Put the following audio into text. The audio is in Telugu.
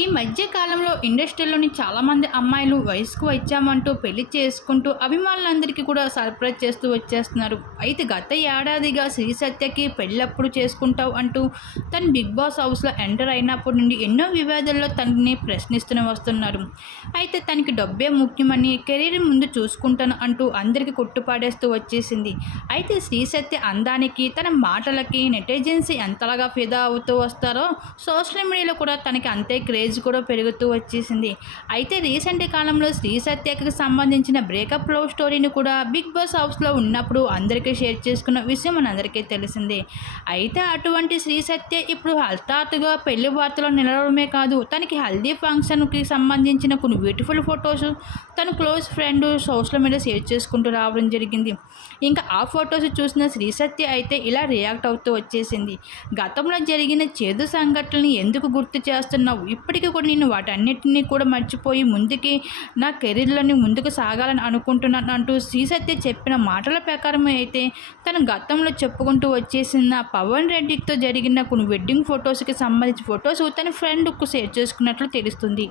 ఈ మధ్య కాలంలో ఇండస్ట్రీలోని చాలామంది అమ్మాయిలు వయసుకు వచ్చామంటూ పెళ్ళి చేసుకుంటూ అభిమానులందరికీ కూడా సర్ప్రైజ్ చేస్తూ వచ్చేస్తున్నారు. అయితే గత ఏడాదిగా శ్రీ సత్యకి పెళ్ళప్పుడు చేసుకుంటావు అంటూ తను బిగ్ బాస్ హౌస్లో ఎంటర్ అయినప్పటి నుండి ఎన్నో వివాదాల్లో తనని ప్రశ్నిస్తూనే వస్తున్నారు. అయితే తనకి డబ్బే ముఖ్యమని కెరీర్ ముందు చూసుకుంటాను అంటూ అందరికీ కొట్టుపాడేస్తూ వచ్చేసింది. అయితే శ్రీ సత్య అందానికి తన మాటలకి నెటిజన్స్ ఎంతలాగా ఫిదా అవుతూ వస్తారో సోషల్ మీడియాలో కూడా తనకి అంతే క్రేజ్ కూడా పెరుగుతూ వచ్చేసింది. అయితే రీసెంట్ కాలంలో శ్రీ సత్యకి సంబంధించిన బ్రేకప్ లవ్ స్టోరీని కూడా బిగ్ బాస్ హౌస్లో ఉన్నప్పుడు అందరికీ షేర్ చేసుకున్న విషయం మనందరికీ తెలిసిందే. అయితే అటువంటి శ్రీ సత్య ఇప్పుడు హఠాత్తుగా పెళ్ళి వార్తలో నిలవడమే కాదు తనకి హల్దీ ఫంక్షన్కి సంబంధించిన కొన్ని బ్యూటిఫుల్ ఫొటోస్ తన close friend social media share చేసుకుంటూ రావడం జరిగింది. ఇంకా ఆ ఫొటోస్ చూసిన శ్రీ సత్య అయితే ఇలా రియాక్ట్ అవుతూ వచ్చేసింది. గతంలో జరిగిన చేదు సంఘటనలు ఎందుకు గుర్తు చేస్తున్నావు? ఇప్పటికీ కూడా నేను వాటన్నిటిని కూడా మర్చిపోయి ముందుకి నా కెరీర్లోని ముందుకు సాగాలని అనుకుంటున్నాను అంటూ శ్రీసత్య చెప్పిన మాటల ప్రకారం అయితే తను గతంలో చెప్పుకుంటూ వచ్చేసిన పవన్ రెడ్డితో జరిగిన కొన్ని వెడ్డింగ్ ఫొటోస్కి సంబంధించిన ఫొటోస్ తన ఫ్రెండ్కు షేర్ చేసుకున్నట్లు తెలుస్తుంది.